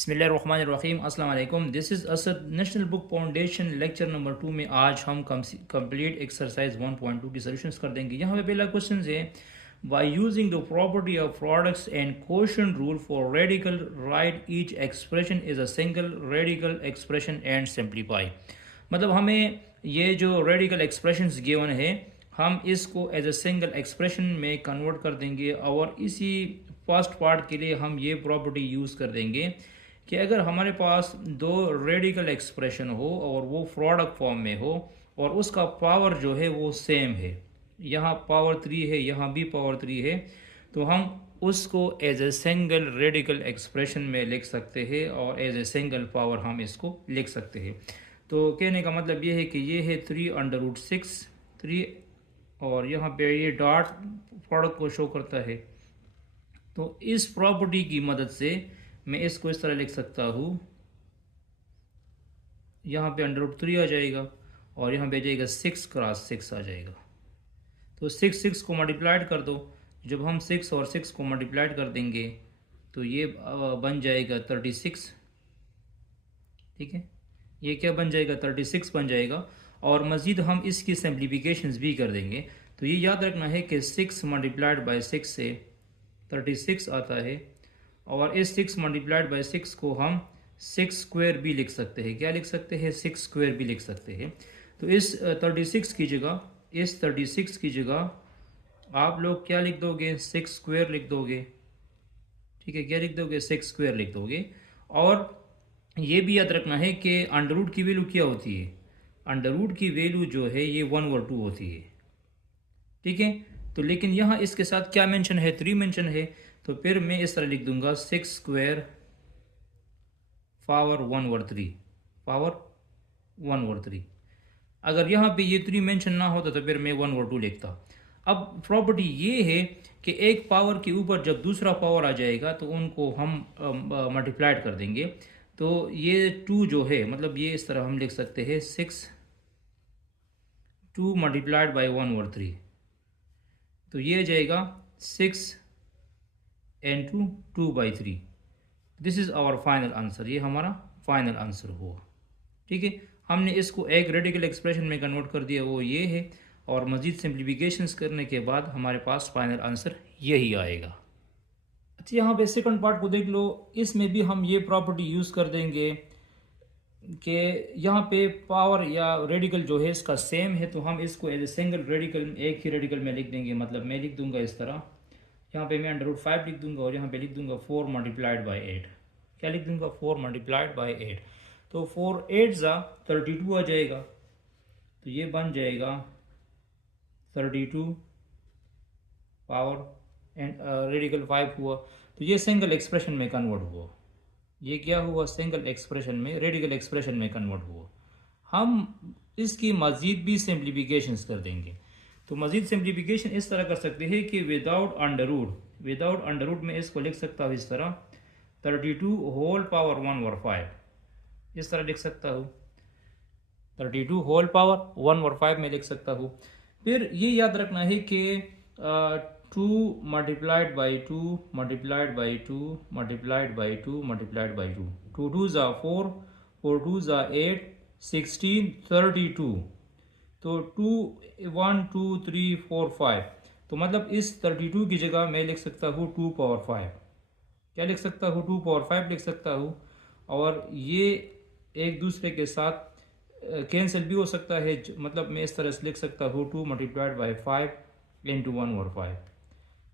बिस्मिल्लाहिर्रहमानिर्रहीम अस्सलाम वालेकुम। This is Asad national book foundation lecture number 2 में आज हम कंप्लीट एक्सरसाइज 1.2 की सॉल्यूशंस कर देंगे। यहाँ पे पहला क्वेश्चन है, by using the property of products and quotient rule for radical right each expression is a single radical expression and simplify. मतलब हमें ये जो रेडिकल एक्सप्रेशंस गिवन है हम इसको एज अ सिंगल एक्सप्रेशन में कन्वर्ट कर देंगे और इसी फर्स्ट पार्ट के लिए हम ये प्रॉपर्टी यूज़ कर देंगे कि अगर हमारे पास दो रेडिकल एक्सप्रेशन हो और वो प्रोडक्ट फॉर्म में हो और उसका पावर जो है वो सेम है, यहाँ पावर 3 है यहाँ भी पावर 3 है, तो हम उसको as a single radical expression में लिख सकते हैं और एज ए सिंगल पावर हम इसको लिख सकते हैं। तो कहने का मतलब ये है कि ये है 3√6 3 और यहाँ पे ये डॉट प्रोडक्ट को शो करता है। तो इस प्रॉपर्टी की मदद से मैं इसको इस तरह लिख सकता हूँ, यहाँ पे √3 आ जाएगा और यहाँ पे आ जाएगा 6x6 आ जाएगा। तो 6 को मल्टीप्लाइड कर दो। जब हम 6 और 6 को मल्टीप्लाइड कर देंगे तो ये बन जाएगा 36। ठीक है, ये क्या बन जाएगा 36 बन जाएगा। और मज़ीद हम इसकी सिंप्लीफिकेशंस भी कर देंगे। तो ये याद रखना है कि 6 मल्टीप्लाइड बाई 6 से 36 आता है और इस 6 मल्टीप्लाइड बाई 6 को हम 6 स्क्वायर भी लिख सकते हैं। क्या लिख सकते हैं? 6 स्क्वायर भी लिख सकते हैं। तो इस 36 की जगह आप लोग क्या लिख दोगे? 6 स्क्वायर लिख दोगे। ठीक है, क्या लिख दोगे? 6 स्क्वायर लिख दोगे। और ये भी याद रखना है कि अंडर रूट की वैल्यू क्या होती है? अंडर रूट की वैल्यू जो है ये 1/2 होती है। ठीक है, तो लेकिन यहाँ इसके साथ क्या मेंशन है? 3 मेंशन है। तो फिर मैं इस तरह लिख दूंगा 6 स्क्वायर पावर 1/3 पावर 1/3। अगर यहाँ पे ये 3 मेंशन ना होता तो फिर मैं 1/2 लिखता। अब प्रॉपर्टी ये है कि एक पावर के ऊपर जब दूसरा पावर आ जाएगा तो उनको हम मल्टीप्लाइड कर देंगे। तो ये 2 जो है मतलब ये इस तरह हम लिख सकते हैं 2 मल्टीप्लाइड बाई 1/3। तो ये आ जाएगा 6 into 2/3। This is our final answer. ये हमारा फाइनल आंसर हुआ। ठीक है, हमने इसको एक रेडिकल एक्सप्रेशन में कन्वर्ट कर दिया, वो ये है। और मज़ीद सिंप्लीफिकेशंस करने के बाद हमारे पास फाइनल आंसर यही आएगा। अच्छा, यहाँ पे सेकंड पार्ट को देख लो। इसमें भी हम ये प्रॉपर्टी यूज़ कर देंगे कि यहाँ पे पावर या रेडिकल जो है इसका सेम है, तो हम इसको एज ए सिंगल रेडिकल एक ही रेडिकल में लिख देंगे। मतलब मैं लिख दूंगा इस तरह, यहाँ पे मैं √5 लिख दूंगा और यहाँ पे लिख दूंगा 4 मल्टीप्लाइड बाई 8। क्या लिख दूंगा? 4 मल्टीप्लाइड बाई 8। तो 4 8 32 आ जाएगा। तो ये बन जाएगा 32 पावर एंड रेडिकल 5 हुआ। तो ये सिंगल एक्सप्रेशन में कन्वर्ट हुआ। ये क्या हुआ? सिंगल एक्सप्रेशन में रेडिकल एक्सप्रेशन में कन्वर्ट हुआ। हम इसकी मज़ीद भी सिंप्लीफिकेशंस कर देंगे। तो मज़ीद सिंप्लीफिकेशन इस तरह कर सकते हैं कि विदाउट अंडर रूट में इसको लिख सकता हूँ इस तरह 32 होल पावर 1/5 इस तरह लिख सकता हूँ। 32 होल पावर 1/5 में लिख सकता हूँ। फिर ये याद रखना है कि 2 multiplied by 2 multiplied by 2 multiplied by 2 multiplied by 2, 2 2 4 4 2 8 16 32। तो 2 1 2 3 4 5। तो मतलब इस 32 की जगह मैं लिख सकता हूँ 2 पावर 5। क्या लिख सकता हूँ? 2 पावर 5 लिख सकता हूँ। और ये एक दूसरे के साथ कैंसिल भी हो सकता है। मतलब मैं इस तरह से लिख सकता हूँ 2 मल्टीप्लाइड बाई 5 इंटू 1/5।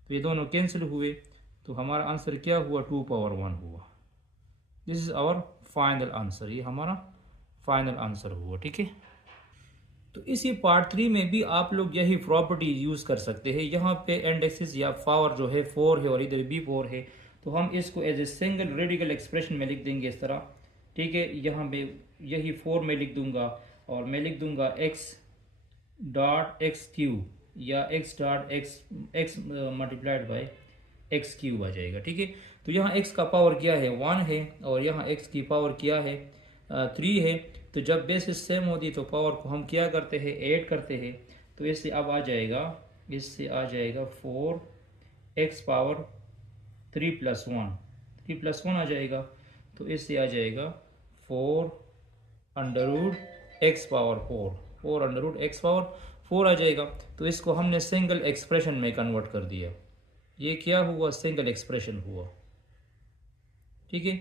तो ये दोनों कैंसिल हुए। तो हमारा आंसर क्या हुआ? 2 पावर 1 हुआ। This is our final answer. ये हमारा फाइनल आंसर हुआ। ठीक है, तो इसी पार्ट 3 में भी आप लोग यही प्रॉपर्टी यूज़ कर सकते हैं। यहाँ पे एंड एक्सिस या पावर जो है 4 है और इधर भी 4 है, तो हम इसको as a single radical expression में लिख देंगे इस तरह। ठीक है, यहाँ पे यही 4 में लिख दूंगा और मैं लिख दूंगा x डॉट एक्स क्यूब या x dot x multiplied by x cube आ जाएगा। ठीक है, तो यहाँ x का पावर क्या है? 1 है और यहाँ x की पावर क्या है? 3 है। तो जब बेसिस सेम होती है तो पावर को हम क्या करते हैं? ऐड करते हैं। तो इससे अब आ जाएगा, इससे आ जाएगा 4x पावर 3 + 1 आ जाएगा। तो इससे आ जाएगा 4√x⁴, 4√x⁴ आ जाएगा। तो इसको हमने सिंगल एक्सप्रेशन में कन्वर्ट कर दिया। ये क्या हुआ? सिंगल एक्सप्रेशन हुआ। ठीक है।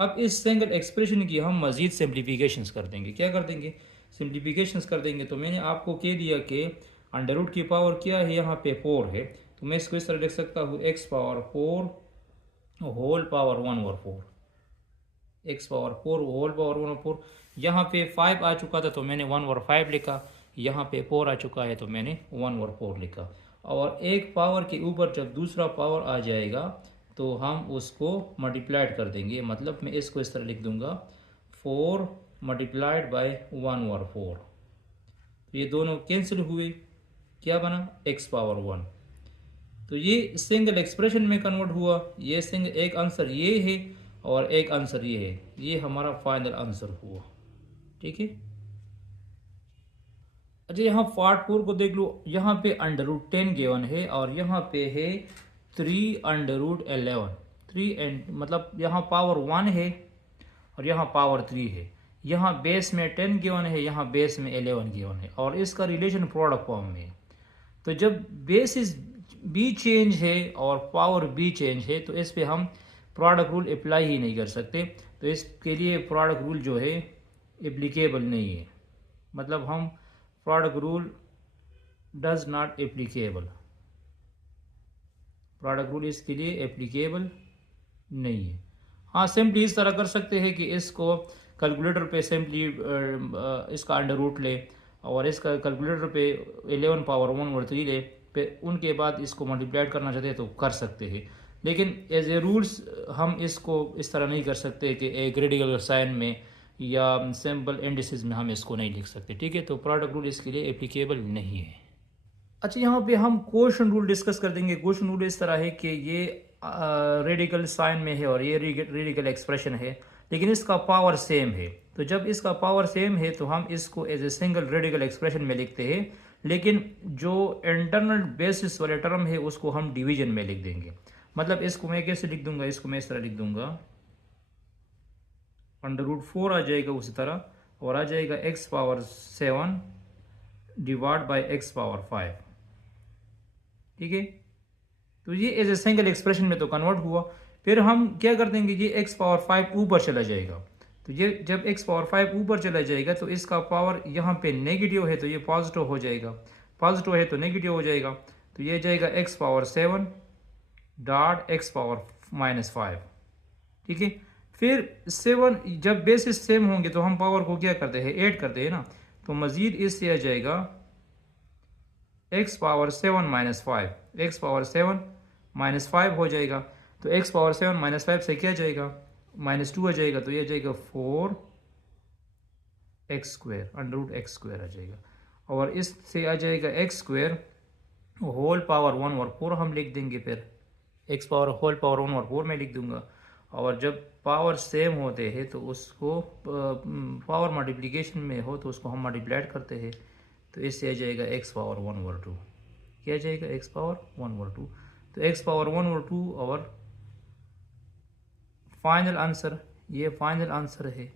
अब इस सिंगल एक्सप्रेशन की हम मज़ीद सिंप्लीफिकेशंस कर देंगे। क्या कर देंगे? सिंप्लीफिकेशंस कर देंगे। तो मैंने आपको कह दिया कि अंडर रूट की पावर क्या है, यहाँ पे 4 है, तो मैं इसको इस तरह लिख सकता हूँ x⁴ whole power 1/4, x⁴ whole power 1/4। यहाँ पे 5 आ चुका था तो मैंने 1/5 लिखा, यहाँ पे 4 आ चुका है तो मैंने 1/4 लिखा। और एक पावर के ऊपर जब दूसरा पावर आ जाएगा तो हम उसको मल्टीप्लाइड कर देंगे। मतलब मैं इसको इस तरह लिख दूंगा 4 मल्टीप्लाइड बाय 1/4। ये दोनों कैंसिल हुए, क्या बना? x⁴ 1। तो ये सिंगल एक्सप्रेशन में कन्वर्ट हुआ। ये सिंगल, एक आंसर ये है और एक आंसर ये है, ये हमारा फाइनल आंसर हुआ। ठीक है। अच्छा, यहाँ पार्ट 4 को देख लो। यहाँ पे √10 गिवन है और यहाँ पे है 3√11। 3 एंड मतलब यहाँ पावर 1 है और यहाँ पावर 3 है। यहाँ बेस में 10 गिवन है, यहाँ बेस में 11 गिवन है और इसका रिलेशन प्रोडक्ट फॉर्म में है। तो जब बेसिस भी चेंज है और पावर भी चेंज है तो इस पे हम प्रोडक्ट रूल अप्लाई ही नहीं कर सकते। तो इसके लिए प्रोडक्ट रूल जो है एप्लीकेबल नहीं है। मतलब हम product rule does not applicable, product rule इसके लिए एप्लीकेबल नहीं है। हाँ, सिंपली इस तरह कर सकते हैं कि इसको कैलकुलेटर पे सिंपली इसका अंडर रूट ले और इसका कैलकुलेटर पे 11 पावर 1/3 ले, फिर उनके बाद इसको मल्टीप्लाइड करना चाहते हैं तो कर सकते हैं। लेकिन एज ए रूल्स हम इसको इस तरह नहीं कर सकते कि एक रेडिकल साइन में या सिंपल इंडिसेस में हम इसको नहीं लिख सकते। ठीक है। तो प्रोडक्ट रूल इसके लिए एप्लीकेबल नहीं है। अच्छा, यहाँ पे हम क्वोशंट रूल डिस्कस कर देंगे। क्वोशंट रूल इस तरह है कि ये रेडिकल साइन में है और ये रेडिकल एक्सप्रेशन है, लेकिन इसका पावर सेम है। तो जब इसका पावर सेम है तो हम इसको as a single radical expression में लिखते हैं, लेकिन जो इंटरनल बेसिस वाले टर्म है उसको हम डिवीजन में लिख देंगे। मतलब इसको मैं कैसे लिख दूंगा? इसको मैं इस तरह लिख दूंगा, √4 आ जाएगा उसी तरह और आ जाएगा x⁴ डिवाइड बाय x⁴ ठीक है। तो ये एज ए सिंगल एक्सप्रेशन में तो कन्वर्ट हुआ। फिर हम क्या कर देंगे? ये x⁴ ऊपर चला जाएगा। तो ये जब x⁴ ऊपर चला जाएगा तो इसका पावर यहाँ पे नेगेटिव है तो ये पॉजिटिव हो जाएगा, पॉजिटिव है तो नेगेटिव हो जाएगा। तो ये जाएगा x⁴ डॉट x⁻⁻5। ठीक है। फिर 7 जब बेसिस सेम होंगे तो हम पावर को क्या करते हैं? ऐड करते हैं ना। तो मजीद इससे आ जाएगा x⁻⁻5, x⁻⁻5 हो जाएगा। तो x⁻⁻5 से क्या जाएगा? -2 आ जाएगा। तो ये जाएगा 4x² √x² आ जाएगा। और इससे आ जाएगा x² होल पावर 1/4 हम लिख देंगे। फिर x होल पावर 1/4 में लिख दूंगा। और जब पावर सेम होते हैं तो उसको पावर मल्टीप्लिकेशन में हो तो उसको हम मल्टीप्लाइड करते हैं। तो इससे आ जाएगा x⁻1/2। क्या जाएगा? x⁻1/2। तो x⁻1/2 और फाइनल आंसर, ये फाइनल आंसर है।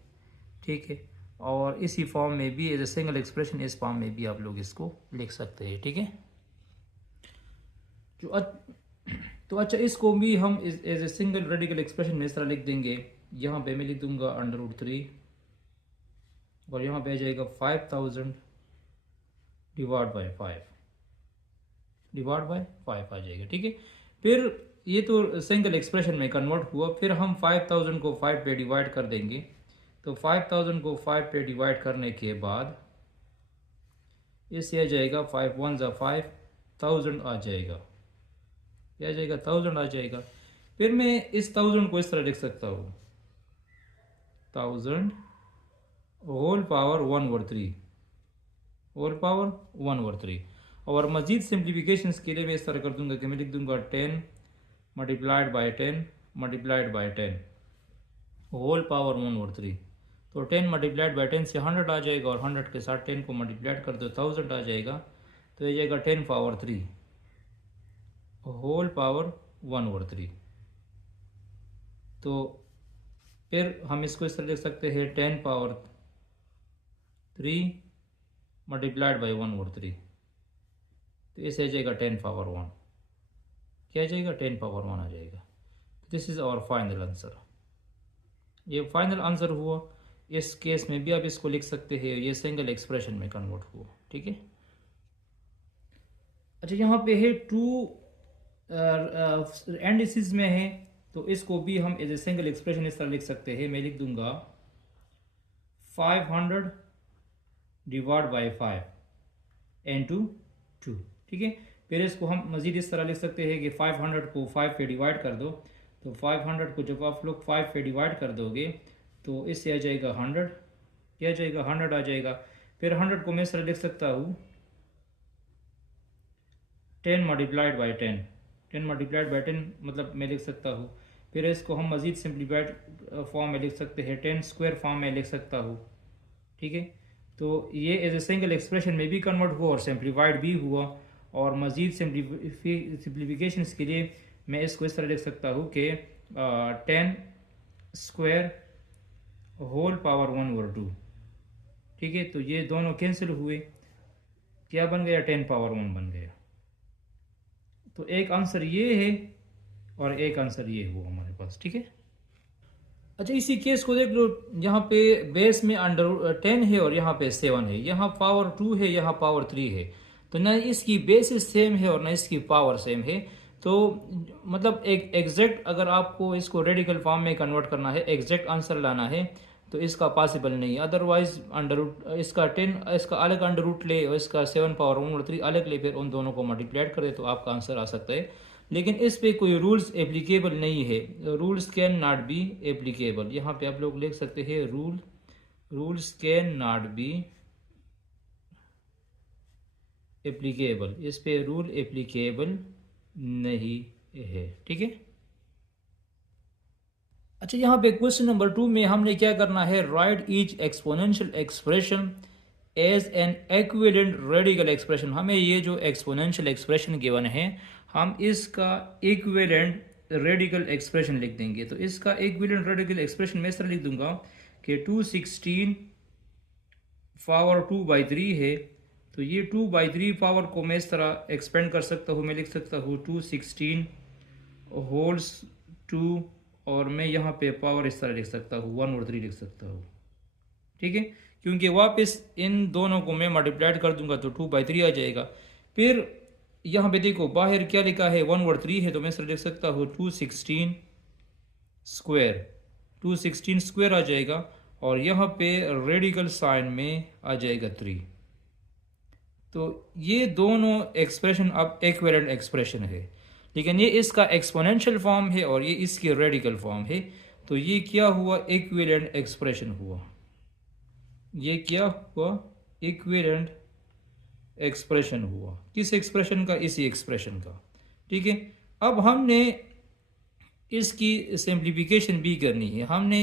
ठीक है। और इसी फॉर्म में भी एज ए सिंगल एक्सप्रेशन, इस फॉर्म में भी आप लोग इसको लिख सकते हैं। ठीक है। तो अच्छा, इसको भी हम as a single radical expression में इस तरह लिख देंगे। यहाँ पे मैं लिख दूंगा √3 और यहाँ पे आ जाएगा 5000 डिवाइड बाय 5 आ जाएगा। ठीक है। फिर ये तो सिंगल एक्सप्रेशन में कन्वर्ट हुआ। फिर हम 5000 को 5 पे डिवाइड कर देंगे। तो 5000 को 5 पे डिवाइड करने के बाद इससे आ जाएगा 5 1 ज़ा 5, 1000 आ जाएगा। क्या आ जाएगा? 1000 आ जाएगा। फिर मैं इस 1000 को इस तरह लिख सकता हूँ 1000 होल पावर 1/3, होल पावर 1/3। और मजीद सिंप्लीफिकेशन के लिए मैं इस तरह कर दूंगा कि मैं लिख दूंगा 10 multiplied by 10 multiplied by 10 whole power 1/3। तो 10 मल्टीप्लाइड बाय 10 से 100 आ जाएगा और 100 के साथ 10 को मल्टीप्लाइड कर दो 1000 आ जाएगा। तो ये जाएगा 10 पावर 3 होल पावर 1/3। तो फिर हम इसको इस तरह लिख सकते हैं 10⁻³ मल्टीप्लाइड बाई 1/3। तो इसे आ जाएगा 10⁻1। क्या आ जाएगा? 10⁻1 आ जाएगा। This is our final answer. ये फाइनल आंसर हुआ। इस केस में भी आप इसको लिख सकते हैं, ये सिंगल एक्सप्रेशन में कन्वर्ट हुआ। ठीक है। अच्छा, यहाँ पे है 2 एंडिसिस में है, तो इसको भी हम एज ए सिंगल एक्सप्रेशन इस तरह लिख सकते हैं। मैं लिख दूंगा 500 डिवाइड बाई 5 इनटू 2। ठीक है। फिर इसको हम मज़ीद इस तरह लिख सकते हैं कि 500 को 5 पे डिवाइड कर दो, तो 500 को जब आप लोग 5 पे डिवाइड कर दोगे तो इससे आ जाएगा 100। क्या आ जाएगा? 100 आ जाएगा। फिर 100 को मैं इस तरह लिख सकता हूँ 10 मल्टीप्लाइड बाई 10। 10 मल्टीप्लाइड बाई 10 मतलब मैं लिख सकता हूँ। फिर इसको हम मज़ीद सिंप्लीफाइड फॉर्म में लिख सकते हैं, 10 स्क्वायर फॉर्म में लिख सकता हूँ। ठीक है। तो ये एज ए सिंगल एक्सप्रेशन में भी कन्वर्ट हुआ और सिंप्लीफाइड भी हुआ। और मज़ीद सिंप्लीफिकेशन के लिए मैं इसको इस तरह लिख सकता हूँ कि 10 स्क्वायर होल पावर 1/2। ठीक है। तो ये दोनों कैंसिल हुए, क्या बन गया? 10⁻1 बन गया। तो एक आंसर ये है और एक आंसर ये हुआ हमारे पास। ठीक है। अच्छा, इसी केस को देख लो, यहाँ पे बेस में √10 है और यहाँ पे 7 है, यहाँ पावर 2 है, यहाँ पावर 3 है। तो ना इसकी बेसिस सेम है और ना इसकी पावर सेम है। तो मतलब एक एग्जैक्ट, अगर आपको इसको रेडिकल फॉर्म में कन्वर्ट करना है, एग्जैक्ट आंसर लाना है, तो इसका पॉसिबल नहीं है। अदरवाइज इसका 10 इसका अलग √ ले और इसका 7⁻1/3 अलग ले, फिर उन दोनों को मल्टीप्लाइड कर दे तो आपका आंसर आ सकता है। लेकिन इस पे कोई रूल्स एप्लीकेबल नहीं है। Rules can not be applicable. यहाँ पे आप लोग लिख सकते हैं rules can not be applicable. इस पे रूल एप्लीकेबल नहीं है। ठीक है। अच्छा, यहाँ पे क्वेश्चन नंबर 2 में हमने क्या करना है? Write each exponential expression as an equivalent radical expression. हमें ये जो एक्सपोनेंशियल एक्सप्रेशन गिवन है, हम इसका इक्विवेलेंट रेडिकल एक्सप्रेशन लिख देंगे। तो इसका इक्विवेलेंट रेडिकल एक्सप्रेशन मैं इस तरह लिख दूंगा कि 216 पावर 2/3 है। तो ये 2/3 पावर को मैं इस तरह एक्सपेंड कर सकता हूँ। मैं लिख सकता हूँ 216 होल्स 2, और मैं यहाँ पे पावर इस तरह लिख सकता हूँ 1/3 लिख सकता हूँ। ठीक है। क्योंकि वापस इन दोनों को मैं मल्टीप्लाइड कर दूंगा तो 2/3 आ जाएगा। फिर यहाँ पे देखो बाहर क्या लिखा है? 1/3 है, तो मैं इस तरह लिख सकता हूँ 216 स्क्वायर। 216 स्क्वायर आ जाएगा और यहाँ पे रेडिकल साइन में आ जाएगा 3। तो ये दोनों एक्सप्रेशन अब इक्विवेलेंट एक्सप्रेशन है, लेकिन ये इसका एक्सपोनेंशियल फॉर्म है और ये इसकी रेडिकल फॉर्म है। तो ये क्या हुआ? इक्विवेलेंट एक्सप्रेशन हुआ। ये क्या हुआ? इक्विवेलेंट एक्सप्रेशन हुआ। किस एक्सप्रेशन का? इसी एक्सप्रेशन का। ठीक है। अब हमने इसकी सिंप्लीफिकेशन भी करनी है। हमने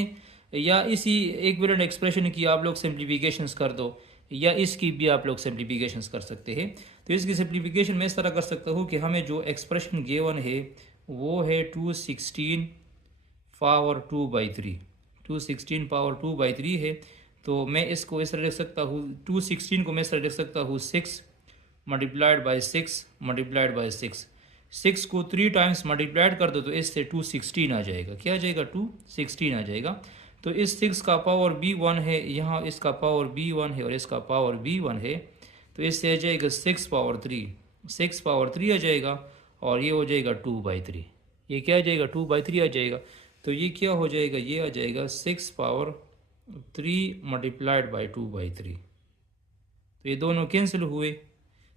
या इसी इक्विवेलेंट एक्सप्रेशन की आप लोग सिंप्लीफिकेशंस कर दो, या इसकी भी आप लोग सिंप्लीफिकेशंस कर सकते हैं। तो इसकी सिंप्लीफिकेशन मैं इस तरह कर सकता हूँ कि हमें जो एक्सप्रेशन गिवन है वो है 216 पावर 2/3। 216 पावर 2/3 है। तो मैं इसको इस तरह लिख सकता हूँ, 216 को मैं इस तरह लिख सकता हूँ 6 मल्टीप्लाइड बाई 6 मल्टीप्लाइड बाई 6। 6 को 3 टाइम्स मल्टीप्लाइड कर दो तो इससे 216 आ जाएगा। क्या आ जाएगा? 216 आ जाएगा। तो इस 6 का पावर b1 है, यहाँ इसका पावर b1 है और इसका पावर b1 है। तो इससे आ जाएगा 6 पावर 3, 6 पावर 3 आ जाएगा और ये हो जाएगा 2/3। ये क्या आ जाएगा? 2/3 आ जाएगा। तो ये क्या हो जाएगा? ये आ जाएगा 6 पावर 3 मल्टीप्लाइड बाई 2/3। तो ये दोनों कैंसिल हुए।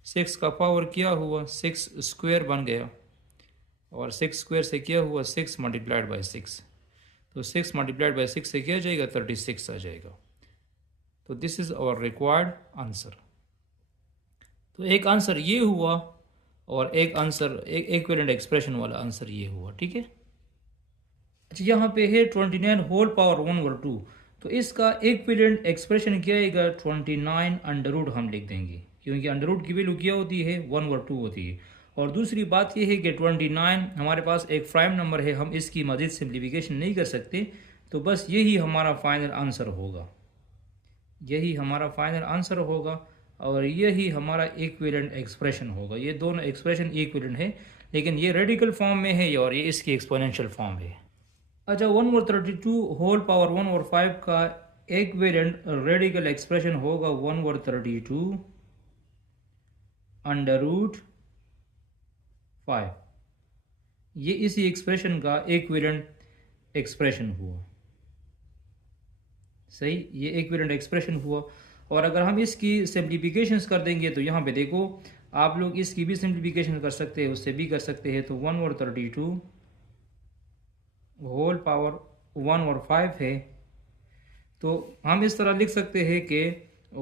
6 का पावर क्या हुआ? 6 स्क्वायर बन गया और 6 स्क्वायर से क्या हुआ? 6 मल्टीप्लाइड बाई 6। तो 6 मल्टीप्लाइड बाई 6 से क्या आ जाएगा? 36 आ जाएगा। तो this is our required answer. तो एक आंसर ये हुआ और एक आंसर एक इक्विवेलेंट एक्सप्रेशन वाला आंसर ये हुआ। ठीक है। अच्छा, यहाँ पे है 29 होल पावर 1/2। तो इसका इक्विवेलेंट एक्सप्रेशन क्या आएगा? 29 √ हम लिख देंगे, क्योंकि √ की वैल्यू क्या होती है? 1/2 होती है। और दूसरी बात यह है कि 29 हमारे पास एक प्राइम नंबर है, हम इसकी मज़ीद सिंप्लीफिकेशन नहीं कर सकते। तो बस यही हमारा फाइनल आंसर होगा, यही हमारा फाइनल आंसर होगा और यही हमारा इक्विवेलेंट एक्सप्रेशन होगा। ये दोनों एक्सप्रेशन इक्विवेलेंट है, लेकिन ये रेडिकल फॉर्म में है और ये इसकी एक्सपोनेंशियल फॉर्म है। अच्छा, 1/32 होल पावर 1/5 का इक्विवेलेंट रेडिकल एक्सप्रेशन होगा 1/32 अंडर रूट 5। ये इसी एक्सप्रेशन का इक्विवेलेंट एक्सप्रेशन हुआ। सही, ये इक्विवेलेंट एक्सप्रेशन हुआ। और अगर हम इसकी सिंप्लीफिकेशंस कर देंगे तो यहाँ पे देखो, आप लोग इसकी भी सिंप्लीफिकेशन कर सकते हैं, उससे भी कर सकते हैं। तो 1/32 होल पावर 1/5 है, तो हम इस तरह लिख सकते हैं कि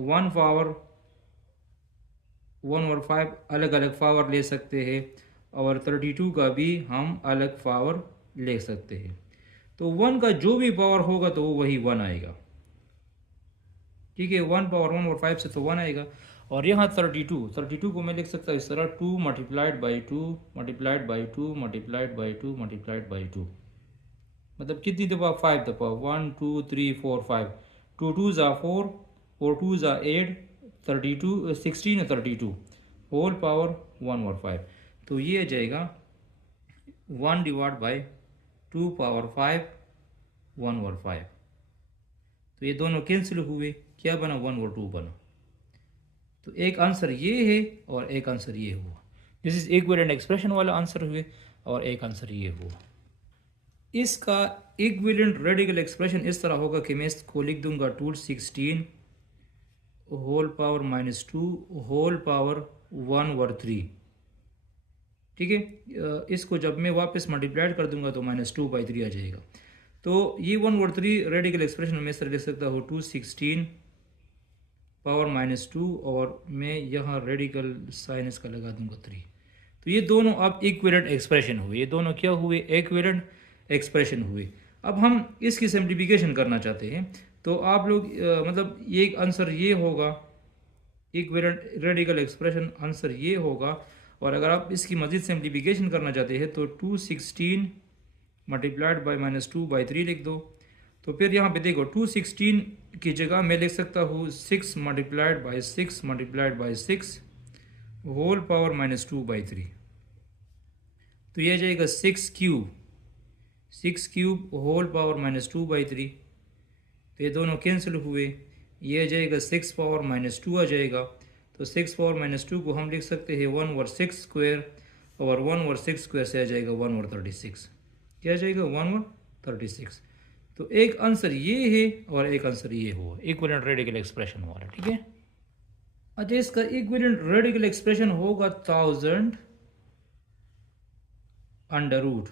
1 पावर 1/5 अलग अलग पावर ले सकते हैं और 32 का भी हम अलग पावर ले सकते हैं। तो 1 का जो भी पावर होगा तो वो वही 1 आएगा। ठीक है, 1 पावर 1/5 से तो 1 आएगा। और यहाँ 32 को मैं लिख सकता हूँ इस तरह, 2 multiplied by 2 multiplied by 2 multiplied by 2 multiplied by 2, मतलब कितनी दफ़ा? 5 दफ़ा। 1 2 3 4 5, 2 2 ज़ा 4, 4 2 ज़ा 8, 32 16 32 होल पावर 1/5। तो ये आ जाएगा 1 डिवाइड बाई 2 पावर 5 1/5। तो ये दोनों कैंसिल हुए, क्या बना? 1/2 बना। तो एक आंसर ये है और एक आंसर ये हुआ। दिस इज इक्विवेलेंट एक्सप्रेशन वाला आंसर हुए और एक आंसर ये हुआ। इसका इक्विवेलेंट रेडिकल एक्सप्रेशन इस तरह होगा कि मैं इसको लिख दूंगा 216 होल पावर -2 होल पावर 1/3। ठीक है, इसको जब मैं वापस मल्टीप्लाइड कर दूंगा तो -2/3 आ जाएगा। तो ये 1/3 रेडिकल एक्सप्रेशन में इस तरह लिख सकता हूँ 216 पावर -2 और मैं यहाँ रेडिकल साइन इसका लगा दूंगा 3। तो ये दोनों अब इक्विवेलेंट एक्सप्रेशन हुए, ये दोनों क्या हुए? इक्विवेलेंट एक्सप्रेशन हुए। अब हम इसकी सिंप्लीफिकेशन करना चाहते हैं, तो आप लोग मतलब एक आंसर ये होगा, इक्विवेलेंट रेडिकल एक्सप्रेशन आंसर ये होगा। और अगर आप इसकी मज़ीद सिंप्लीफिकेशन करना चाहते हैं तो 216 मल्टीप्लाइड बाई -2/3 लिख दो। तो फिर यहाँ पे देखो 216 की जगह मैं लिख सकता हूँ 6 multiplied by 6 multiplied by 6 whole power -2/3। तो ये आ जाएगा 6 क्यूब होल पावर -2/3। तो ये दोनों कैंसिल हुए, ये आ जाएगा 6 पावर -2 आ जाएगा। तो 6 पावर -2 को हम लिख सकते हैं 1/6 स्क्वायर और 1/6 स्क्वायर से आ जाएगा 1/36। क्या आ जाएगा? 1/36। तो एक आंसर ये है और एक आंसर ये हुआ, इक्विवेलेंट रेडिकल एक्सप्रेशन वाला। ठीक है, अच्छा इसका इक्विवेलेंट रेडिकल एक्सप्रेशन होगा 1000 अंडर रूट।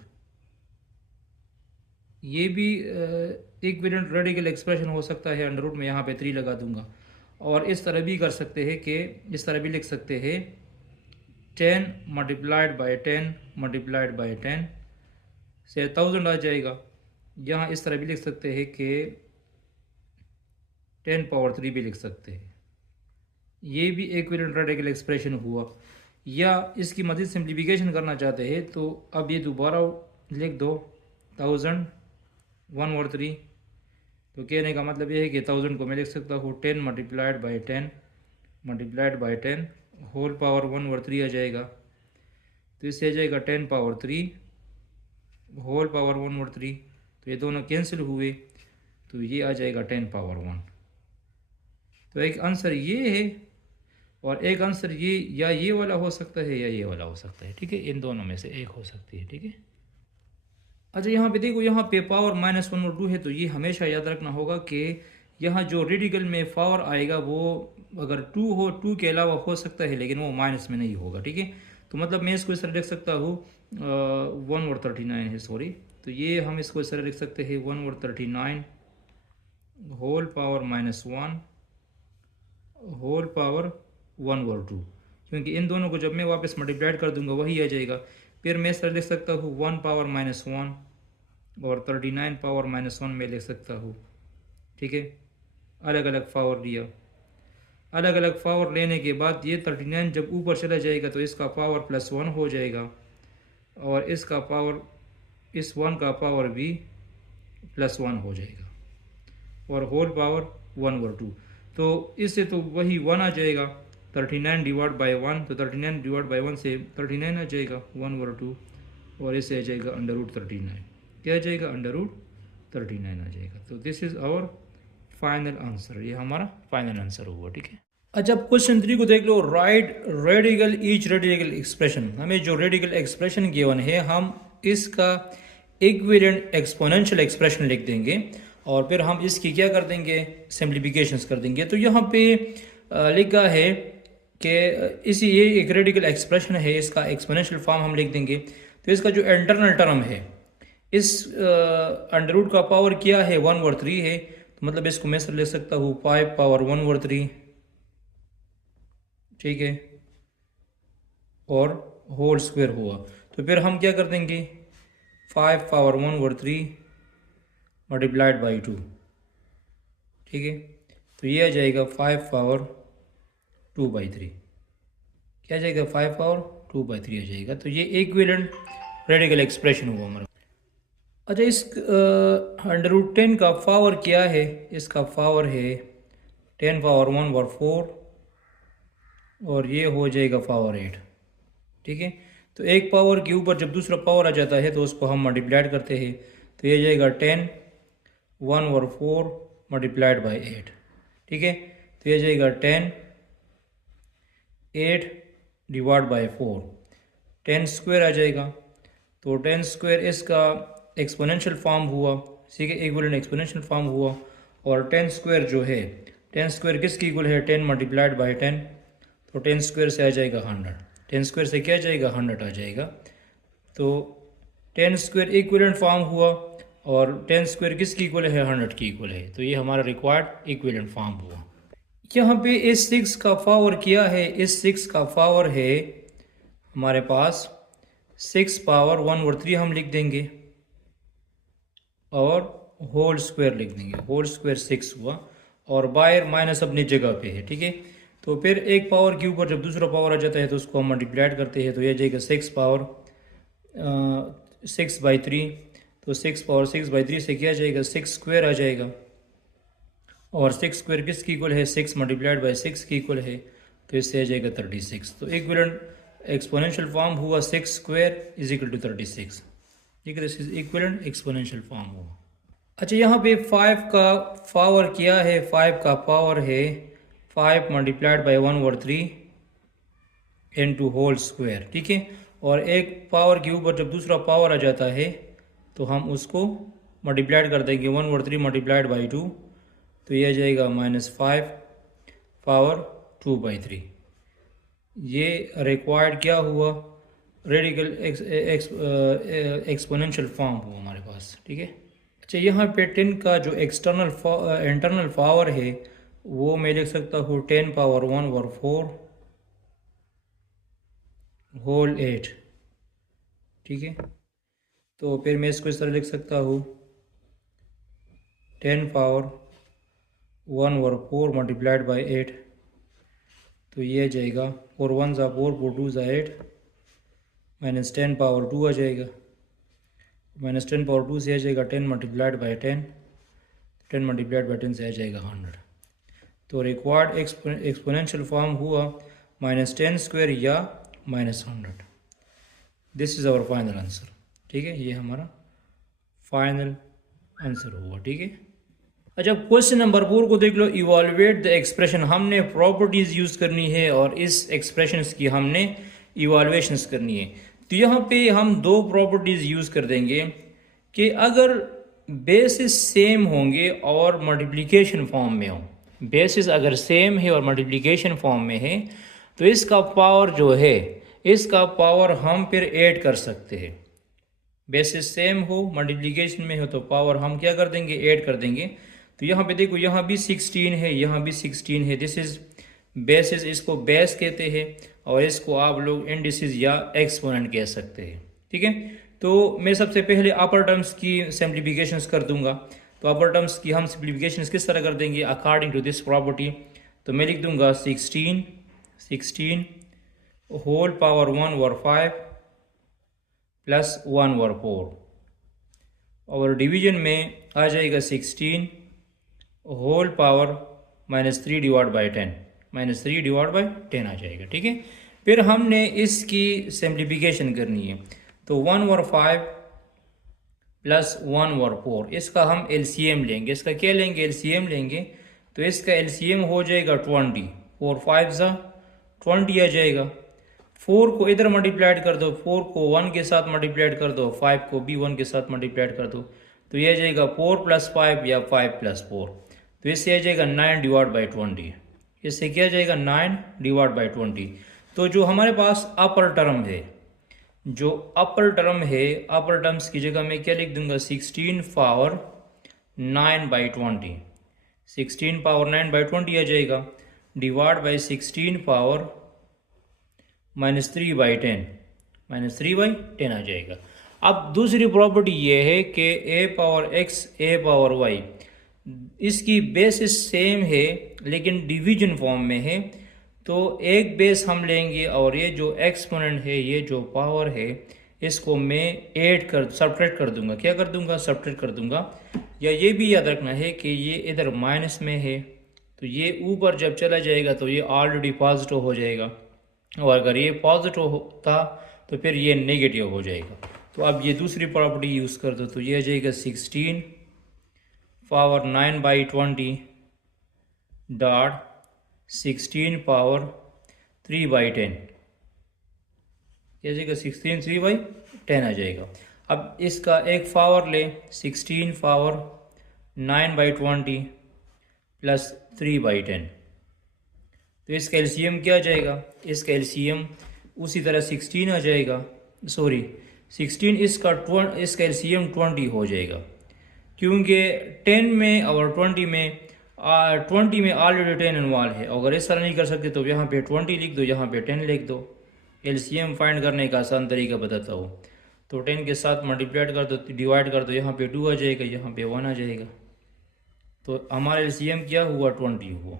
ये भी इक्विवेलेंट रेडिकल एक्सप्रेशन हो सकता है अंडर रूट में, यहाँ पे 3 लगा दूंगा। और इस तरह भी कर सकते हैं कि इस तरह भी लिख सकते हैं 10 मल्टीप्लाइड बाई 10 मल्टीप्लाइड बाई 10 से 1000 आ जाएगा। यहाँ इस तरह भी लिख सकते हैं कि 10 पावर 3 भी लिख सकते हैं। ये भी इक्विवेलेंट रेडिकल एक्सप्रेशन हुआ। या इसकी मज़ीद सिंप्लीफिकेशन करना चाहते हैं तो अब ये दोबारा लिख दो 1000 1/3। तो कहने का मतलब ये है कि 1000 को मैं लिख सकता हूँ 10 multiplied by 10 multiplied by 10 whole power 1/3 आ जाएगा। तो इससे आ जाएगा 10 पावर 3 होल पावर 1/3। तो ये दोनों कैंसिल हुए, तो ये आ जाएगा 10 पावर 1। तो एक आंसर ये है और एक आंसर ये, या ये वाला हो सकता है या ये वाला हो सकता है। ठीक है, इन दोनों में से एक हो सकती है। ठीक है, अच्छा यहाँ पे देखो, यहाँ पे पावर -1 और 2 है, तो ये हमेशा याद रखना होगा कि यहाँ जो रेडिकल में पावर आएगा वो अगर 2 हो, 2 के अलावा हो सकता है लेकिन वो माइनस में नहीं होगा। ठीक है, तो मतलब मैं इसको इस तरह लिख सकता हूँ 1/39 है, सॉरी। तो ये हम इसको इस तरह लिख सकते हैं 1/39 होल पावर -1 होल पावर 1/2, क्योंकि इन दोनों को जब मैं वापस मल्टीप्लाइड कर दूंगा वही आ जाएगा। फिर मैं इस तरह लिख सकता हूँ 1 पावर -1 और 39 पावर -1 में लिख सकता हूँ। ठीक है, अलग अलग पावर लिया, अलग अलग पावर लेने के बाद ये 39 जब ऊपर चला जाएगा तो इसका पावर +1 हो जाएगा और इसका पावर, इस 1 का पावर भी +1 हो जाएगा, और होल पावर 1/2। तो इससे तो वही 1 आ जाएगा, 39 डिवाइड बाई 1, तो 39 डिवाइड बाई 1 से 39 आ जाएगा 1/2, और इससे आ जाएगा √39। क्या आ जाएगा? √39 आ जाएगा। तो this is our final answer, ये हमारा फाइनल आंसर हुआ। ठीक है, अच्छा क्वेश्चन 3 को देख लो। Write radical each radical expression. हमें जो रेडिकल एक्सप्रेशन गिवन है, हम इसका इक्विवेलेंट एक्सपोनेंशियल एक्सप्रेशन लिख देंगे, और फिर हम इसकी क्या कर देंगे? सिंप्लीफिकेशंस कर देंगे। तो यहाँ पे लिखा है कि ये एक रेडिकल एक्सप्रेशन है, इसका एक्सपोनेंशियल फॉर्म हम लिख देंगे। तो इसका जो इंटरनल टर्म है, इस अंडर रूट का पावर क्या है? 1/3 है। तो मतलब इसको मैं लिख सकता हूँ 5 पावर 1/3, ठीक है, और होल स्क्वायर हुआ। तो फिर हम क्या कर देंगे? 5 पावर 1/3 मल्टीप्लाइड बाई 2, ठीक है। तो ये आ जाएगा 5 पावर 2/3। क्या आ जाएगा? 5 पावर 2/3 आ जाएगा। तो ये इक्विवेलेंट रेडिकल एक्सप्रेशन हुआ हमारा। अच्छा, इस √10 का पावर क्या है? इसका पावर है 10 पावर 1/4, और ये हो जाएगा पावर 8, ठीक है। तो एक पावर के ऊपर जब दूसरा पावर आ जाता है तो उसको हम मल्टीप्लाइड करते हैं। तो ये जाएगा 10 1/4 मल्टीप्लाइड बाई 8, ठीक है। तो ये जाएगा 10 8 डिवाइड बाई 4, 10 स्क्वायर आ जाएगा। तो 10 स्क्वायर इसका एक्सपोनेंशियल फॉर्म हुआ, ठीक है, इक्विवेलेंट एक्सपोनेंशियल फॉर्म हुआ। और 10 स्क्वायर जो है, 10 स्क्वायर किसकी इक्वल है? 10 मल्टीप्लाइड बाई 10। तो 10 स्क्वायर से आ जाएगा 100, 10 स्क्वायर से क्या आ जाएगा? 100 आ जाएगा। तो 10 स्क्वायर इक्विवेलेंट फॉर्म हुआ, और 10 स्क्वायर किसकी इक्वल है? 100 की इक्वल है। तो ये हमारा रिक्वायर्ड इक्विवेलेंट फॉर्म हुआ। यहाँ पे इस 6 का पावर क्या है? इस 6 का पावर है हमारे पास 6 पावर 1/3 हम लिख देंगे, और होल स्क्वायर लिख देंगे। होल स्क्वायर 6 हुआ, और बाहर माइनस अपनी जगह पे है, ठीक है। तो फिर एक पावर के ऊपर जब दूसरा पावर आ जाता है तो उसको हम मल्टीप्लाइड करते हैं। तो ये जाएगा 6 पावर 6/3। तो 6 पावर 6/3 से क्या जाएगा? 6 स्क्वायर आ जाएगा, और 6 स्क्वायर किसकी इक्वल है? 6 मल्टीप्लाइड बाई 6 की इक्वल है। तो इससे आ जाएगा 36। तो इक्विवेलेंट एक्सपोनेंशियल फॉर्म हुआ 6 स्क्वायर इज इक्वल टू 36, ठीक है। This is equivalent exponential form हुआ। अच्छा, यहाँ पे 5 का पावर क्या है? 5 का पावर है 5 multiplied by 1/3 into whole square, ठीक है। और एक पावर के ऊपर जब दूसरा पावर आ जाता है तो हम उसको मल्टीप्लाइड कर देंगे, 1/3 मल्टीप्लाइड बाई 2। तो ये आ जाएगा -5 पावर 2/3। ये रिक्वायर्ड क्या हुआ? रेडिकल एक्सपोनेंशियल फॉर्म हुआ हमारे पास, ठीक है। अच्छा, यहाँ पे 10 का जो इंटरनल पावर है वो मैं लिख सकता हूँ 10 पावर 1/4 होल 8, ठीक है। तो फिर मैं इसको इस तरह लिख सकता हूँ 10 पावर 1/4 मल्टीप्लाइड बाई 8। तो ये आ जाएगा 4 1 ज़ा 4 4 2 ज़ा 8, -10 पावर 2 आ जाएगा। -10 पावर 2 से आ जाएगा 10 मल्टीप्लाइड बाई 10, 10 मल्टीप्लाइड बाई 10 से आ जाएगा 100। तो रिक्वायर्ड एक्सपोनेंशियल फॉर्म हुआ -10 स्क्वायर या -100। This is our final answer, ठीक है। ये हमारा फाइनल आंसर हुआ, ठीक है। अच्छा, क्वेश्चन नंबर 4 को देख लो। Evaluate the expression. हमने प्रॉपर्टीज़ यूज़ करनी है और इस एक्सप्रेशंस की हमने इवालुएशंस करनी है। तो यहाँ पे हम दो प्रॉपर्टीज़ यूज़ कर देंगे कि अगर बेसिस सेम होंगे और मल्टीप्लिकेशन फॉर्म में हो, बेसिस अगर सेम है और मल्टीप्लिकेशन फॉर्म में है, तो इसका पावर जो है, इसका पावर हम फिर ऐड कर सकते हैं। बेसिस सेम हो, मल्टीप्लिकेशन में हो, तो पावर हम क्या कर देंगे? ऐड कर देंगे। तो यहाँ पे देखो, यहाँ भी 16 है, यहाँ भी 16 है। दिस इज बेसिस, इसको बेस कहते हैं, और इसको आप लोग इंडिसेस या एक्सपोनेंट कह सकते हैं, ठीक है। तो मैं सबसे पहले अपर टर्म्स की सिंप्लीफिकेशंस कर दूंगा। तो अपर टर्म्स की हम सिंप्लीफिकेशंस किस तरह कर देंगे? According to this property. तो मैं लिख दूंगा 16 होल पावर 1/5 प्लस 1/4, और डिवीजन में आ जाएगा 16 whole power -3 divide by 10, -3 divide by 10 आ जाएगा। ठीक है, फिर हमने इसकी सिंप्लीफिकेशन करनी है, तो 1 ओवर 5 प्लस 1 ओवर 4, इसका हम एलसीएम लेंगे। इसका क्या लेंगे? एलसीएम लेंगे। तो इसका एलसीएम हो जाएगा 20, 4 5 ज़ा 20 आ जाएगा। 4 को इधर मल्टीप्लाइड कर दो, 4 को 1 के साथ मल्टीप्लाइड कर दो, 5 को भी 1 के साथ मल्टीप्लाइड कर दो, तो ये आ जाएगा 4 + 5 या 5 + 4। तो इससे आ जाएगा 9 डिवाइड बाई 20। इससे क्या आ जाएगा? 9 डिवाइड बाई 20। तो जो हमारे पास अपर टर्म है, जो अपर टर्म है, अपर टर्म्स की जगह मैं क्या लिख दूंगा? 16 पावर 9 बाई 20, 16 पावर 9 बाई 20 आ जाएगा, divide by 16 power -3 by 10, -3 by 10 आ जाएगा। अब दूसरी प्रॉपर्टी ये है कि a power x a power y, इसकी बेसिस सेम है लेकिन डिवीजन फॉर्म में है। तो एक बेस हम लेंगे और ये जो एक्सपोनेंट है, ये जो पावर है, इसको मैं सब्ट्रैक्ट कर दूंगा। क्या कर दूंगा? सब्ट्रैक्ट कर दूंगा। या ये भी याद रखना है कि ये इधर माइनस में है, तो ये ऊपर जब चला जाएगा तो ये ऑलरेडी पॉजिटिव हो जाएगा, और अगर ये पॉजिटिव होता तो फिर ये नेगेटिव हो जाएगा। तो अब ये दूसरी प्रॉपर्टी यूज़ कर दो, तो ये आ जाएगा 16 power 9 by 20 dot 16 power 3 by 10, ये आ जाएगा 16 3 बाई 10 आ जाएगा। अब इसका एक पावर ले, 16 पावर 9 बाई 20 प्लस 3 बाई 10, तो इसका एलसीएम क्या आ जाएगा? इसका एलसीएम उसी तरह 16 आ जाएगा, सॉरी 16, इसका एलसीएम 20 हो जाएगा, क्योंकि 10 में और 20 में 20 में ऑलरेडी 10 इन्वॉल्व है। अगर इस तरह नहीं कर सकते तो यहाँ पे 20 लिख दो, यहाँ पे 10 लिख दो। एलसीएम फाइंड करने का आसान तरीका बताता हूँ। तो 10 के साथ मल्टीप्लाइड कर दो, डिवाइड कर दो, यहाँ पे 2 आ जाएगा, यहाँ पे 1 आ जाएगा। तो हमारा एलसीएम क्या हुआ? 20 हुआ।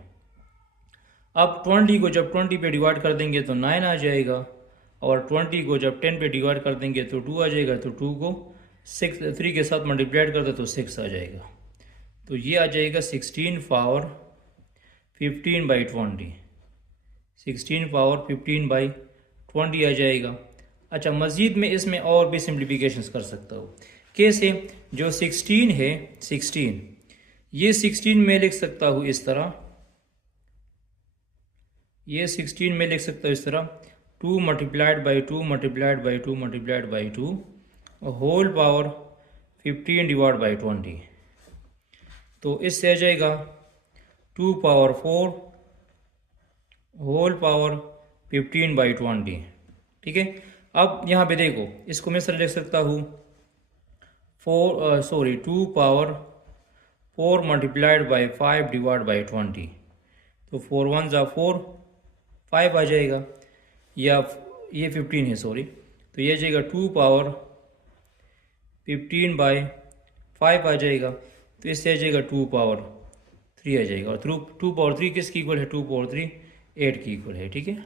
अब 20 को जब 20 पे डिवाइड कर देंगे तो 9 आ जाएगा, और 20 को जब 10 पे डिवाइड कर देंगे तो 2 आ जाएगा। तो 2 को 3 के साथ मल्टीप्लाइड कर दो तो 6 आ जाएगा। तो ये आ जाएगा 16 पावर 15 बाई 20, 16 पावर 15 बाई 20 आ जाएगा। अच्छा, मज़ीद में इसमें और भी सिम्प्लीफिकेशंस कर सकता हूँ। कैसे? जो 16 है, 16, ये 16 में लिख सकता हूँ इस तरह, ये 16 में लिख सकता हूँ इस तरह, 2 multiplied by 2 multiplied by 2 multiplied by 2 whole power 15 divide by 20। तो इससे आ जाएगा 2 पावर 4 होल पावर 15 बाई 20। ठीक है, अब यहाँ पे देखो, इसको मैं सर लिख सकता हूँ 2 power 4 multiplied by 5 divide by 20। तो 4 1 ज़ा 4, 5 आ जाएगा, या ये 15 है, सॉरी, तो ये आ जाएगा 2 पावर 15 बाई 5 आ जाएगा। तो इससे आ जाएगा 2 पावर 3 आ जाएगा, और 2 पावर 3 किसकी इक्वल है? 2 पावर 3 8 की इक्वल है। ठीक है।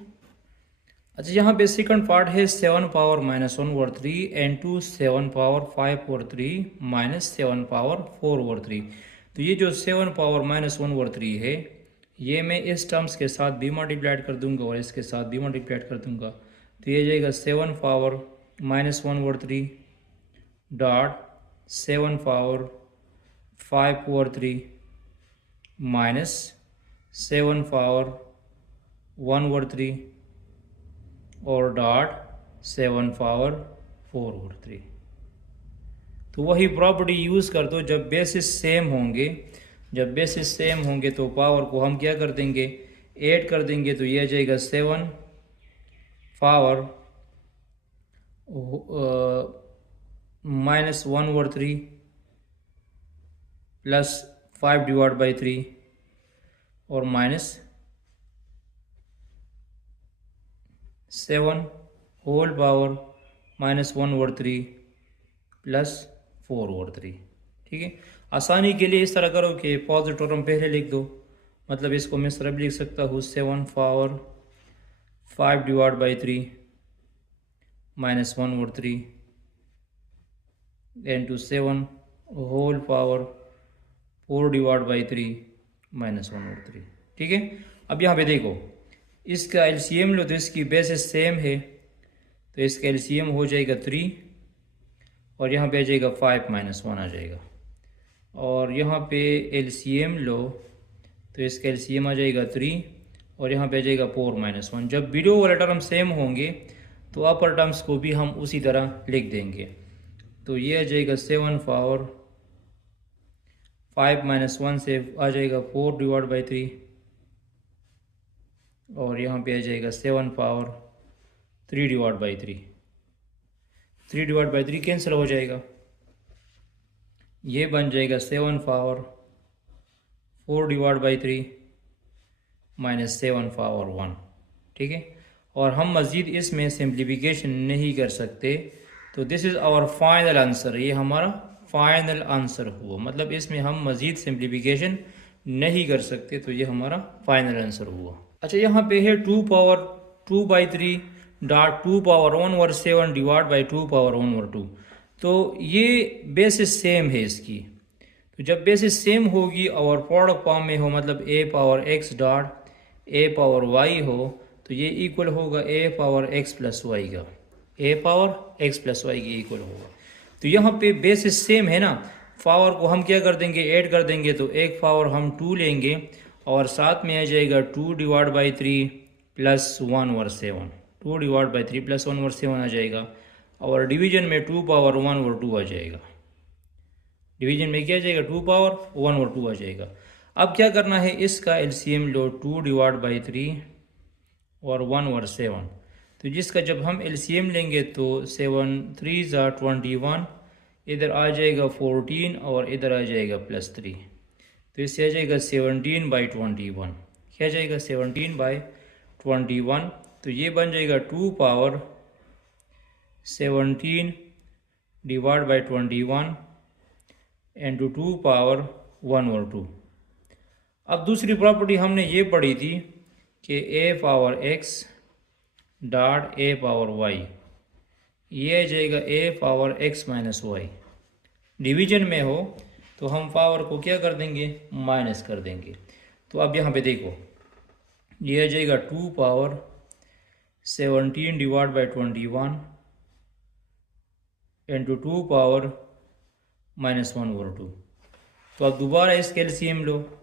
अच्छा, यहाँ पे सेकंड पार्ट है 7 पावर -1/3 into 7 पावर 5/3 -7 पावर 4/3। तो ये जो 7 पावर -1/3 है, ये मैं इस टर्म्स के साथ भी मल्टीप्लाइड कर दूंगा और इसके साथ भी मल्टीप्लाइड कर दूंगा। तो ये जाएगा 7 पावर -1/3 डॉट 7 पावर 5/3 -7 पावर 1/3 और डॉट 7 पावर 4/3। तो वही प्रॉपर्टी यूज़ कर दो, जब बेसिस सेम होंगे, जब बेसिस सेम होंगे तो पावर को हम क्या कर देंगे? 8 कर देंगे। तो ये आ जाएगा 7 पावर -1/3 प्लस 5 डिवाइड बाई 3 और -7 होल पावर -1/3 प्लस 4/3। ठीक है, आसानी के लिए इस तरह करो कि पॉजिटिव टर्म पहले लिख दो, मतलब इसको मैं इस तरह भी लिख सकता हूँ 7 power 5 divide by 3 -1/3 into 7 whole power 4 divide by 3 -1/3। ठीक है, अब यहाँ पे देखो इसका एलसीएम लो तो इसकी बेसिस सेम है, तो इसका एलसीएम हो जाएगा 3 और यहाँ पे आ जाएगा 5 -1 आ जाएगा। और यहाँ पे एलसीएम लो तो इसका एलसीएम आ जाएगा 3 और यहाँ पे आ जाएगा 4 -1। जब बिलो वाले टर्म सेम होंगे तो अपर टर्म्स को भी हम उसी तरह लिख देंगे। तो ये आ जाएगा 7 पावर 5 -1 से आ जाएगा 4 डिवाइड बाई 3 और यहाँ पे आ जाएगा 7 power 3 divide by 3। 3 divide by 3 cancel हो जाएगा, ये बन जाएगा 7 पावर 4 डिवाइड बाई 3 -7 पावर 1। ठीक है, और हम मज़ीद इसमें सिंप्लीफिकेशन नहीं कर सकते, तो this is our final answer. ये हमारा फाइनल आंसर हुआ, मतलब इसमें हम मज़ीद सिंप्लीफिकेशन नहीं कर सकते, तो ये हमारा फाइनल आंसर हुआ। अच्छा, यहाँ पे है 2 power 2/3 dot 2 power 1/7 divide by 2 power 1/2। तो ये बेसिस सेम है इसकी, तो जब बेसिस सेम होगी और प्रोडक्ट फॉर्म में हो, मतलब a power x dot a power y हो, तो ये इक्वल होगा a power x plus y का, a power x plus y की इक्वल होगा। तो यहाँ पे बेसिस सेम है ना, पावर को हम क्या कर देंगे, ऐड कर देंगे, तो एक पावर हम 2 लेंगे और साथ में आ जाएगा 2 divide by 3 plus 1/7। 2 divide by 3 plus 1/7 आ जाएगा और डिवीजन में 2 पावर 1/2 आ जाएगा। डिवीजन में क्या आ जाएगा, 2 पावर 1/2 आ जाएगा। अब क्या करना है, इसका एलसीएम लो 2 डिवाइड बाई 3 और 1/7। तो जिसका जब हम एलसीएम लेंगे तो 7 3 ज़ा 21, इधर आ जाएगा 14 और इधर आ जाएगा +3, तो इससे आ जाएगा 17/21। क्या जाएगा, 17/21। तो ये बन जाएगा 2 power 17 divide by 21 into 2 power 1/2। अब दूसरी प्रॉपर्टी हमने ये पढ़ी थी कि a power x dot a power y, ये आ जाएगा a power x minus y. Division में हो तो हम पावर को क्या कर देंगे, माइनस कर देंगे। तो अब यहाँ पे देखो, ये आ जाएगा 2 power 17 divide by 21 into 2 power -1/2। तो अब दोबारा इसका एलसीएम लो,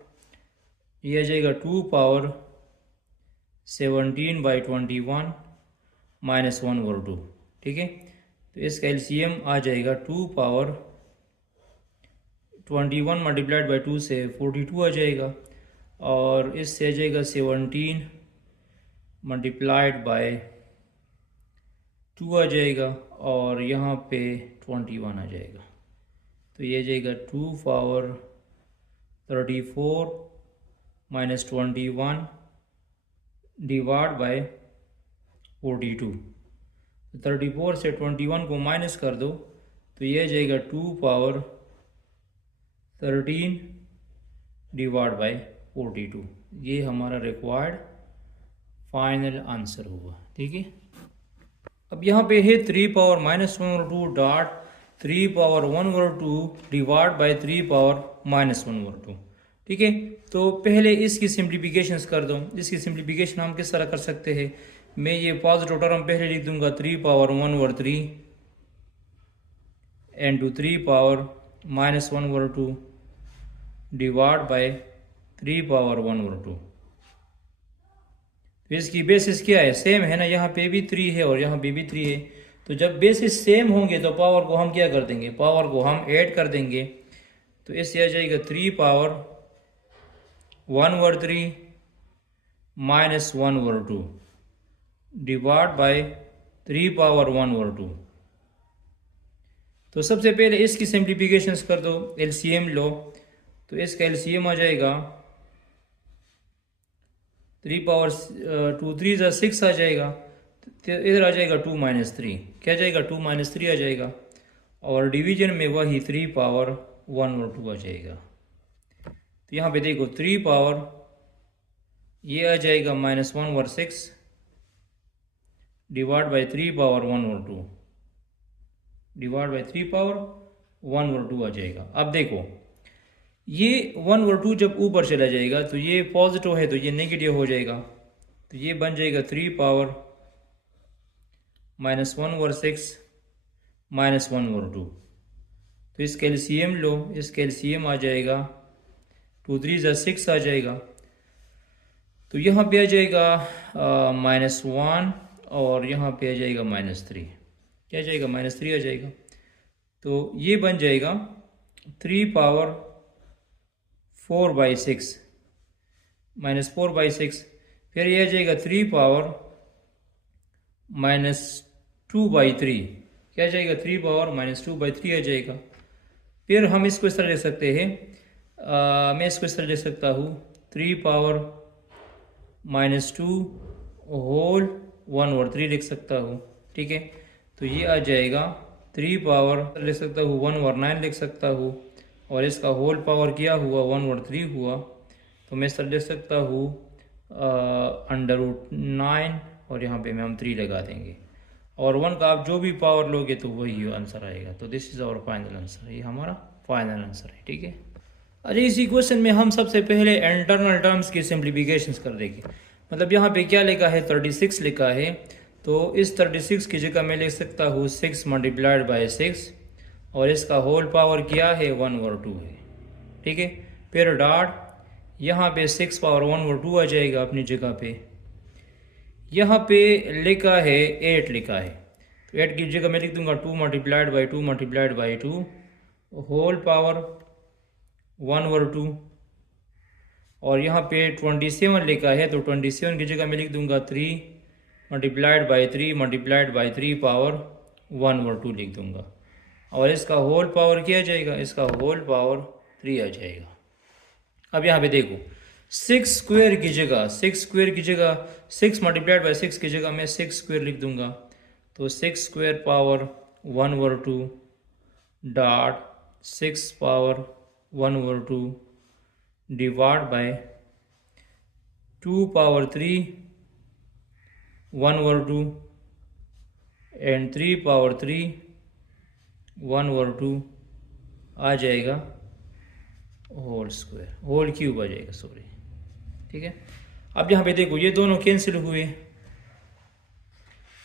ये आ जाएगा 2 पावर 17/21 -1/2। ठीक है, तो इसका एलसीएम आ जाएगा 2 पावर 21 मल्टीप्लाइड बाई 2 से 42 आ जाएगा और इससे आ जाएगा 17 मल्टीप्लाइड बाय 2 आ जाएगा और यहाँ पे 21 आ जाएगा। तो ये आ जाएगा 2 पावर 34 -21 डिवाइड बाय 42। तो 34 से 21 को माइनस कर दो तो ये आ जाएगा 2 पावर 13 डिवाइड बाय 42। ये हमारा रिक्वायर्ड फाइनल आंसर हुआ। ठीक है, अब यहाँ पे है 3 power -1/2 dot 3 power 1/2 divide by 3 power -1/2। ठीक है, तो पहले इसकी सिंप्लीफिकेशंस कर दो। इसकी सिंप्लीफिकेशन हम किस तरह कर सकते हैं, मैं ये पॉजिटिव टर्म पहले लिख दूंगा 3 power 1/3 into 3 power -1/2 divide by 3 power 1/2। तो इसकी बेसिस क्या है, सेम है ना, यहाँ पे भी 3 है और यहाँ पे भी 3 है। तो जब बेसिस सेम होंगे तो पावर को हम क्या कर देंगे, पावर को हम ऐड कर देंगे। तो इससे आ जाएगा 3 पावर 1/3 -1/2 डिवाइड बाय 3 पावर 1/2। तो सबसे पहले इसकी सिंप्लीफिकेशंस कर दो, एलसीएम लो। तो इसका एलसीएम आ जाएगा 3 पावर 2 3 ज़ा 6 आ जाएगा, तो इधर आ जाएगा 2 - 3। क्या जाएगा, 2 - 3 आ जाएगा और डिवीजन में वही 3 पावर 1/2 आ जाएगा। तो यहाँ पे देखो 3 पावर ये आ जाएगा -1/6 divide by 3 power 1/2 divide by 3 power 1/2 आ जाएगा। अब देखो ये 1/2 जब ऊपर चला जाएगा तो ये पॉजिटिव है तो ये नेगेटिव हो जाएगा, तो ये बन जाएगा 3 पावर -1/6 -1/2। तो इस कैल्शियम लो, इस कैल्शियम आ जाएगा 2 3 6 आ जाएगा, तो यहाँ पे आ जाएगा -1 और यहाँ पे आ जाएगा -3, क्या आ जाएगा -3 आ जाएगा। तो ये बन जाएगा 3 पावर 4/6 -4/6, फिर ये आ जाएगा 3 पावर -2/3, क्या आ जाएगा 3 पावर -2/3 आ जाएगा। फिर हम इसको इस तरह लिख सकते हैं, मैं इसको इस तरह लिख सकता हूँ 3 पावर -2 होल 1/3 लिख सकता हूँ, ठीक है। तो ये आ जाएगा 3 पावर लिख सकता हूँ 1/9 लिख सकता हूँ, और इसका होल पावर क्या हुआ 1/3 हुआ, तो मैं इस तरह लिख सकता हूँ √9 और यहाँ पे मैं हम 3 लगा देंगे, और 1 का आप जो भी पावर लोगे तो वही आंसर आएगा। तो this is our final answer, ये हमारा फाइनल आंसर है, ठीक है। अच्छा, इसी क्वेश्चन में हम सबसे पहले इंटरनल टर्म्स की सिंप्लीफिकेशंस कर देंगे। मतलब यहाँ पे क्या लिखा है 36 लिखा है, तो इस 36 की जगह मैं लिख सकता हूँ 6 × 6, और इसका होल पावर क्या है 1/2 है, ठीक है। फिर डॉट यहाँ पे 6 पावर 1/2 आ जाएगा अपनी जगह पे। यहाँ पे लिखा है 8 लिखा है, तो 8 की जगह मैं लिख दूंगा 2 × 2 होल पावर 1/2, और यहाँ पे 27 लिखा है, तो 27 की जगह मैं लिख दूंगा 3 × 3 पावर 1/2 लिख दूंगा, और इसका होल पावर क्या आ जाएगा, इसका होल पावर 3 आ जाएगा। अब यहाँ पे देखो 6 स्क्वायर की जगह 6 × 6 की जगह मैं 6 स्क्वायर लिख दूंगा, तो 6 square power 1/2 dot 6 power 1/2 divide by 2 power 3 1/2 and 3 power 3 1/2 आ जाएगा होल स्क्वायर, होल क्यूब आ जाएगा, सॉरी, ठीक है। अब यहाँ पे देखो ये दोनों कैंसिल हुए,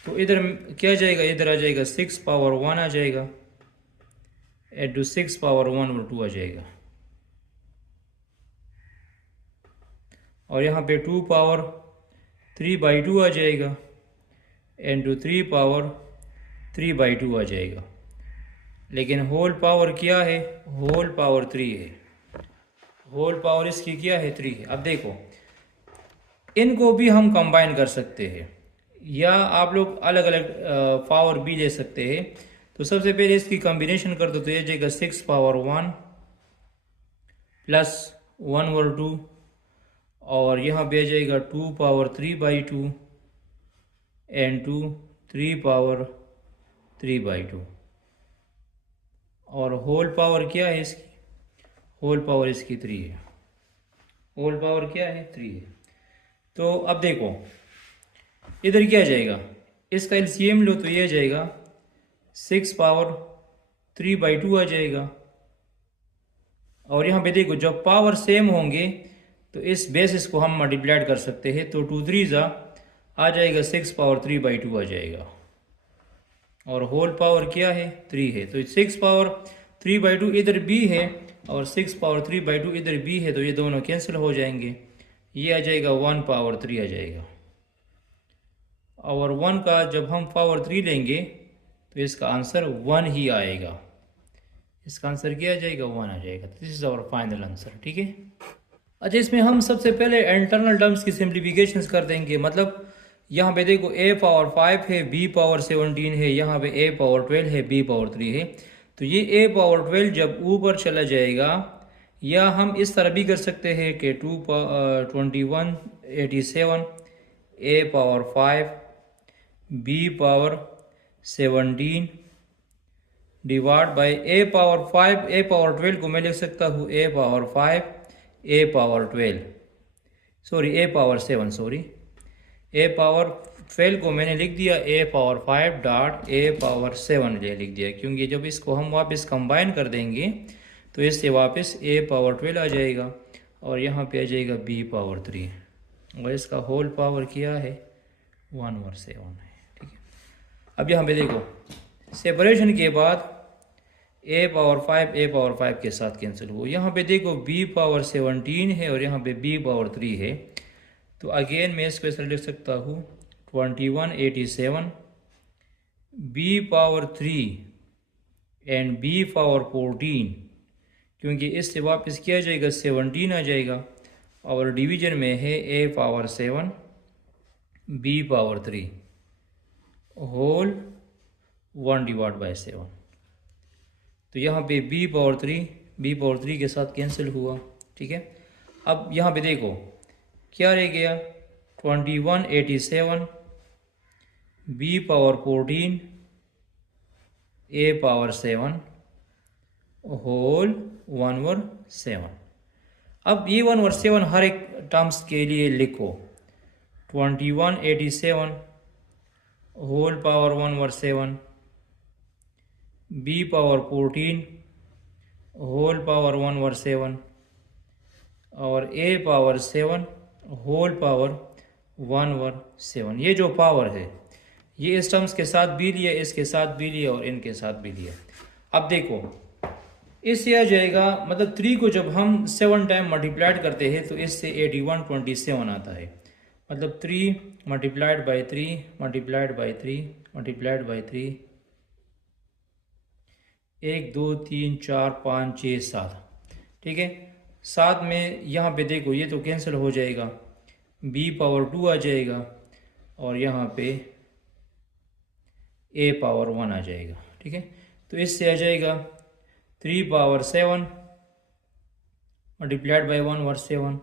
तो इधर क्या जाएगा, इधर आ जाएगा 6 पावर 1 आ जाएगा, एंड 6 पावर 1/2 आ जाएगा, और यहाँ पे 2 पावर 3/2 आ जाएगा, एंड 3 पावर 3/2 आ जाएगा। लेकिन होल पावर क्या है, होल पावर 3 है, होल पावर इसकी क्या है 3 है। अब देखो इनको भी हम कंबाइन कर सकते हैं, या आप लोग अलग अलग पावर भी ले सकते हैं। तो सबसे पहले इसकी कॉम्बिनेशन कर दो, तो ये जाएगा 6 पावर 1 प्लस 1/2, और यहाँ पे आ जाएगा 2 पावर 3/2 एंड 3 पावर 3/2, और होल पावर क्या है इसकी, होल पावर इसकी 3 है, होल पावर क्या है 3 है। तो अब देखो इधर क्या जाएगा, इसका एलसीएम लो, तो ये जाएगा 6 पावर 3/2 आ जाएगा, और यहाँ पे देखो जब पावर सेम होंगे तो इस बेसिस को हम मल्टीप्लाइड कर सकते हैं, तो 2 3 आ जाएगा 6 पावर 3/2 आ जाएगा, और होल पावर क्या है 3 है, तो 6 पावर 3/2 इधर भी है और 6 पावर 3/2 इधर भी है, तो ये दोनों कैंसिल हो जाएंगे, ये आ जाएगा 1 पावर 3 आ जाएगा, और 1 का जब हम पावर 3 लेंगे तो इसका आंसर 1 ही आएगा, इसका आंसर क्या आ जाएगा 1 आ जाएगा। This is our final answer, ठीक है। अच्छा, इसमें हम सबसे पहले इंटरनल टर्म्स की सिंप्लीफिकेशंस कर देंगे। मतलब यहाँ पे देखो a पावर 5 है, b पावर 17 है, यहाँ पे a पावर 12 है, b पावर 3 है, तो ये a पावर 12 जब ऊपर चला जाएगा, या हम इस तरह भी कर सकते हैं कि 21 87 a power 5 b power 17 divide by a power 5, a power 12 को मैं लिख सकता हूँ a power 5 a power 12 sorry a power 7 sorry a power fail को मैंने लिख दिया a power 5 dot a power 7 लिख दिया, क्योंकि जब इसको हम वापस कंबाइन कर देंगे तो इससे वापस a पावर 12 आ जाएगा और यहाँ पे आ जाएगा b पावर 3 और इसका होल पावर क्या है 1/7 है। ठीक है, अब यहाँ पे देखो सेपरेशन के बाद a पावर 5 के साथ कैंसिल हो। यहाँ पे देखो b पावर 17 है और यहाँ पे b पावर 3 है, तो अगेन मैं इसको ऐसा लिख सकता हूँ 2187 b power 3 and b power 14, क्योंकि इससे वापस किया जाएगा 17 आ जाएगा और डिवीजन में है a power 7 b power 3 whole 1/7। तो यहाँ पे b पावर 3 के साथ कैंसिल हुआ। ठीक है, अब यहाँ पे देखो क्या रह गया 2187 b power 14 a power 7 whole 1/7। अब ये 1/7 हर एक टर्म्स के लिए लिखो 2187 whole power 1/7 b power 14 whole power 1/7 और a पावर 7 होल पावर 1/7। ये जो पावर है ये इस टर्म्स के साथ भी लिया, इसके साथ भी लिया और इनके साथ भी लिया। अब देखो इससे आ जाएगा, मतलब 3 को जब हम 7 टाइम मल्टीप्लाइड करते हैं तो इससे 8127 आता है। मतलब 3 multiplied by 3 multiplied by 3 multiplied by 3 1 2 3 4 5 6 7। ठीक है, साथ में यहाँ पे देखो ये तो कैंसिल हो जाएगा, b पावर 2 आ जाएगा और यहाँ पे a पावर 1 आ जाएगा। ठीक है, तो इससे आ जाएगा 3 power 7 multiplied by 1/7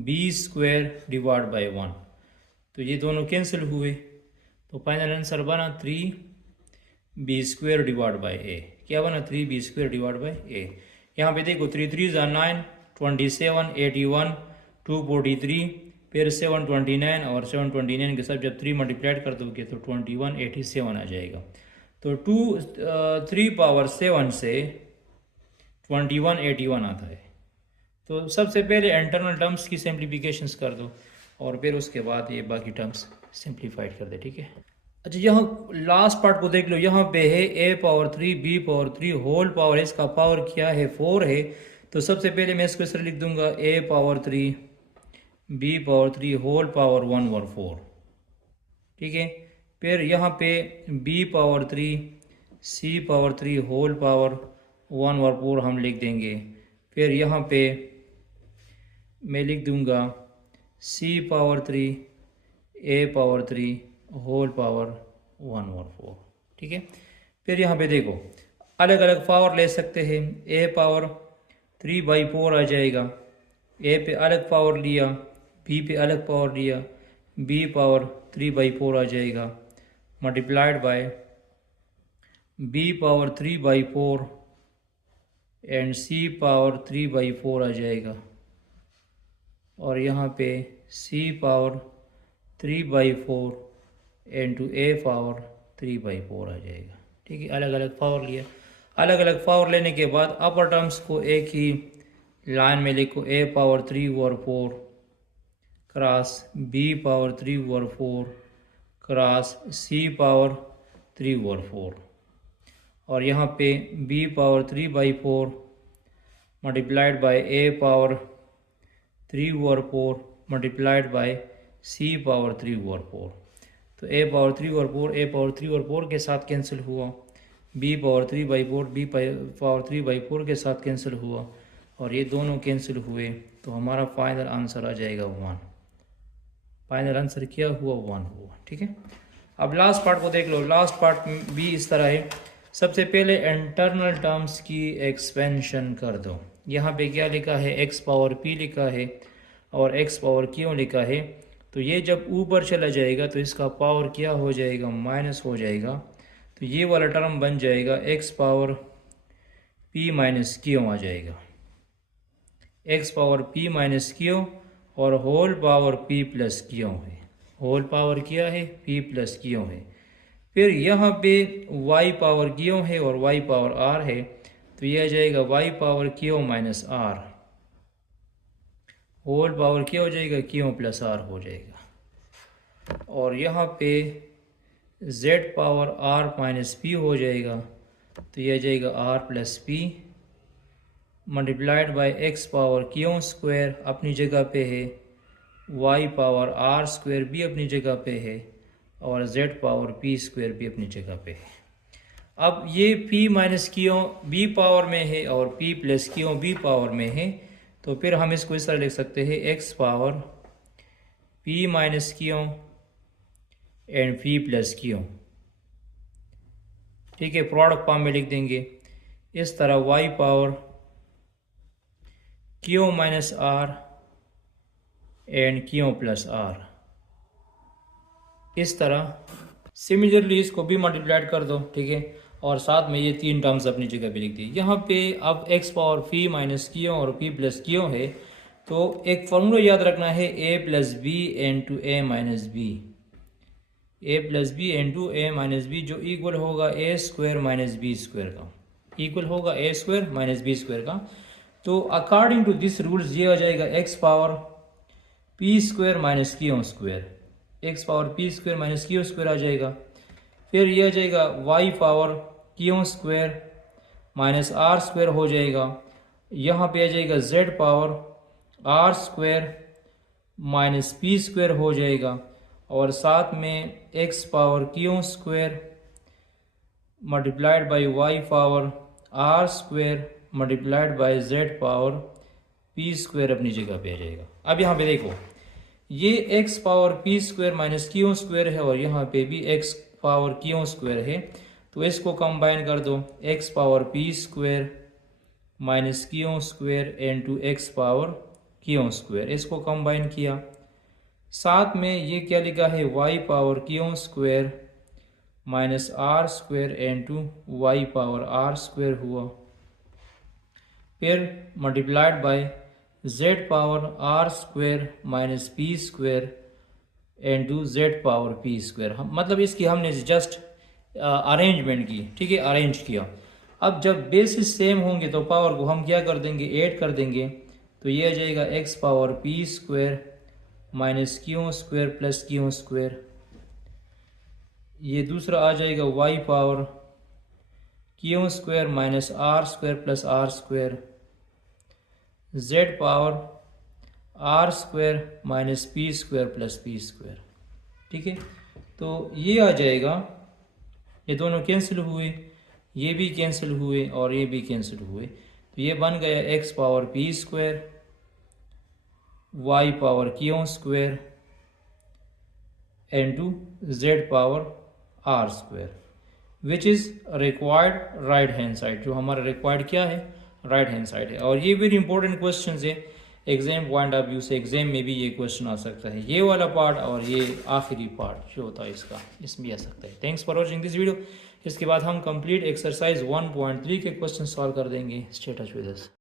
b square divide by 1। तो ये दोनों कैंसिल हुए तो फाइनल आंसर बना 3b square divide by a। क्या बना 3b square divide by a। यहाँ पे देखो 3 3 9 27 81 243 फिर 729 और 729 के साथ जब 3 मल्टीप्लाइड कर दोगे तो 2187 आ जाएगा। तो 3 पावर 7 से 2181 आता है। तो सबसे पहले इंटरनल टर्म्स की सिंप्लीफिकेशंस कर दो और फिर उसके बाद ये बाकी टर्म्स सिंप्लीफाइड कर दे। ठीक है, अच्छा यहाँ लास्ट पार्ट को देख लो, यहाँ पे है a power 3 b power 3 whole power, इसका पावर क्या है 4 है। तो सबसे पहले मैं इसको इस तरह लिख दूंगा a power 3 b power 3 whole power 1/4। ठीक है, फिर यहाँ पे b power 3 c power 3 whole power 1/4 हम लिख देंगे। फिर यहाँ पे मैं लिख दूंगा c power 3 a power 3 whole power 1/4। ठीक है, फिर यहाँ पे देखो अलग अलग पावर ले सकते हैं, a पावर 3/4 आ जाएगा, a पे अलग पावर लिया, b पे अलग पावर लिया, b पावर 3/4 आ जाएगा multiplied by b power 3/4 and c power 3/4 आ जाएगा और यहाँ पे c power 3/4 into a power 3/4 आ जाएगा। ठीक है, अलग अलग पावर लिया। अलग अलग पावर लेने के बाद अपर टर्म्स को एक ही लाइन में लिखो, a power 3/4 cross b power 3/4 cross c power 3/4 और यहाँ पे b power 3/4 multiplied by a power 3/4 multiplied by c power 3/4। तो a पावर 3/4 के साथ कैंसिल हुआ, b पावर 3/4 b पावर 3/4 के साथ कैंसिल हुआ और ये दोनों कैंसिल हुए तो हमारा फाइनल आंसर आ जाएगा 1। फाइनल आंसर क्या हुआ 1 हुआ। ठीक है, अब लास्ट पार्ट को देख लो। लास्ट पार्ट भी इस तरह है, सबसे पहले इंटरनल टर्म्स की एक्सपेंशन कर दो। यहाँ पे क्या लिखा है x पावर p लिखा है और x पावर q लिखा है। तो ये जब ऊपर चला जाएगा तो इसका पावर क्या हो जाएगा माइनस हो जाएगा, तो ये वाला टर्म बन जाएगा x power p minus q आ जाएगा, x power p minus q और whole power p plus q है। होल पावर क्या है, p प्लस क्यों है। फिर यहाँ पे y पावर क्यों है और y पावर r है, तो यह आ जाएगा y पावर क्यों माइनस r, होल पावर क्या हो जाएगा, क्यों प्लस r हो जाएगा। और यहाँ पे z power r minus p हो जाएगा, तो यह आ जाएगा r plus p multiplied by x power q square अपनी जगह पे है, y पावर r स्क्वायर भी अपनी जगह पे है, और z पावर p स्क्वायर भी अपनी जगह पे है। अब ये p माइनस क्यों b पावर में है और p प्लस क्यों b पावर में है, तो फिर हम इसको इस तरह लिख सकते हैं x पावर p माइनस क्यों एंड p प्लस क्यों। ठीक है, प्रोडक्ट फॉर्म में लिख देंगे इस तरह y पावर क्यों माइनस r एंड क्यों प्लस r, इस तरह। सिमिलरली इसको भी मल्टीप्लाइड कर दो, ठीक है, और साथ में ये तीन टर्म्स अपनी जगह पे लिख दी। यहाँ पे अब x पावर p माइनस क्यों और p प्लस क्यों है, तो एक फॉर्मूला याद रखना है a plus b into a minus b, a plus b into a minus b, जो इक्वल होगा a square minus b square का, इक्वल होगा a square minus b square का। तो अकॉर्डिंग टू दिस रूल्स ये आ जाएगा x power p square minus q square, x power p square minus q square आ जाएगा। फिर ये आ जाएगा y power q square minus r square हो जाएगा। यहाँ पे आ जाएगा z power r square minus p square हो जाएगा, और साथ में x power q square multiplied by y power r square multiplied by z power p square अपनी जगह पे आ जाएगा। अब यहाँ पे देखो ये x power p square minus q square है और यहाँ पे भी x पावर क्यों स्क्वायर है, तो इसको कंबाइन कर दो x power p square minus q square into x power q square, इसको कंबाइन किया। साथ में ये क्या लिखा है y power q square minus r square into y power r square हुआ। फिर multiplied by z power r square minus p square into z power p square. मतलब इसकी हमने जस्ट अरेंजमेंट की, ठीक है, अरेंज किया। अब जब बेसिस सेम होंगे तो पावर को हम क्या कर देंगे, ऐड कर देंगे, तो ये आ जाएगा x power p square minus q square plus क्यों स्क्वायर। ये दूसरा आ जाएगा y power q square minus r square plus r square, z power r square minus p square plus p square. ठीक है, तो ये आ जाएगा, ये दोनों कैंसिल हुए, ये भी कैंसिल हुए और ये भी कैंसिल हुए, तो ये बन गया x power p square y power q square into z power r square, which is required right hand side, जो हमारा रिक्वायर्ड क्या है, राइट हैंड साइड है। और ये वेरी इंपॉर्टेंट क्वेश्चन है एग्जाम पॉइंट ऑफ व्यू से, एग्जाम में भी ये क्वेश्चन आ सकता है, ये वाला पार्ट और ये आखिरी पार्ट जो होता है इसका, इसमें आ सकता है। Thanks for watching this video. इसके बाद हम कंप्लीट एक्सरसाइज 1.3 के क्वेश्चन सॉल्व कर देंगे। Stay touch with us.